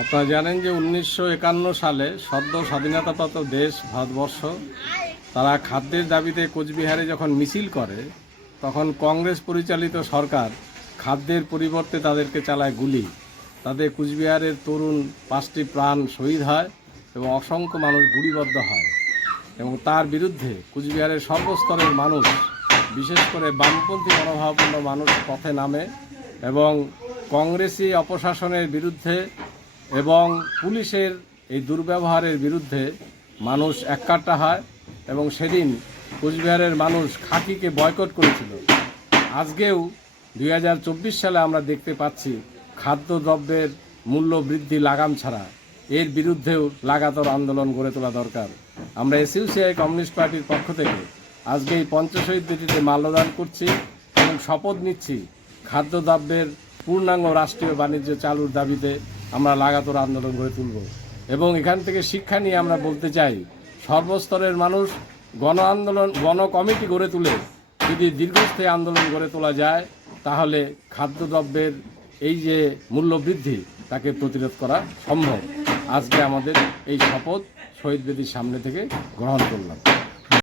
আপনারা জানেন যে উনিশশো একান্ন সালে সদ্য স্বাধীনতাপ্রাপ্ত দেশ ভারতবর্ষ, তারা খাদ্যের দাবিতে কোচবিহারে যখন মিছিল করে, তখন কংগ্রেস পরিচালিত সরকার খাদ্যের পরিবর্তে তাদেরকে চালায় গুলি। তাদের কুচবিহারের তরুণ পাঁচটি প্রাণ শহীদ হয় এবং অসংখ্য মানুষ গুলিবদ্ধ হয় এবং তার বিরুদ্ধে কুচবিহারের সর্বস্তরের মানুষ, বিশেষ করে বামপন্থী মনোভাবাপন্ন মানুষ পথে নামে এবং কংগ্রেসি অপশাসনের বিরুদ্ধে এবং পুলিশের এই দুর্ব্যবহারের বিরুদ্ধে মানুষ এককাট্টা হয় এবং সেদিন কুচবিহারের মানুষ খাকিকে বয়কট করেছিল। আজকেও দুই হাজার চব্বিশ সালে আমরা দেখতে পাচ্ছি খাদ্যদ্রব্যের মূল্য বৃদ্ধি লাগাম ছাড়া। এর বিরুদ্ধেও লাগাতার আন্দোলন গড়ে তোলা দরকার। আমরা এসইউসিআই কমিউনিস্ট পার্টির পক্ষ থেকে আজকে এই পঞ্চশহীদ বেদিতে মাল্যদান করছি এবং শপথ নিচ্ছি খাদ্যদ্রব্যের পূর্ণাঙ্গ রাষ্ট্রীয় বাণিজ্য চালুর দাবিতে আমরা লাগাতার আন্দোলন গড়ে তুলব। এবং এখান থেকে শিক্ষা নিয়ে আমরা বলতে চাই, সর্বস্তরের মানুষ গণ আন্দোলন, গণ কমিটি গড়ে তুলে যদি দীর্ঘস্থায়ী আন্দোলন গড়ে তোলা যায়, তাহলে খাদ্যদ্রব্যের এই যে মূল্য বৃদ্ধি তাকে প্রতিরোধ করা সম্ভব। আজকে আমাদের এই শপথ শহীদ বেদির সামনে থেকে গ্রহণ করলাম।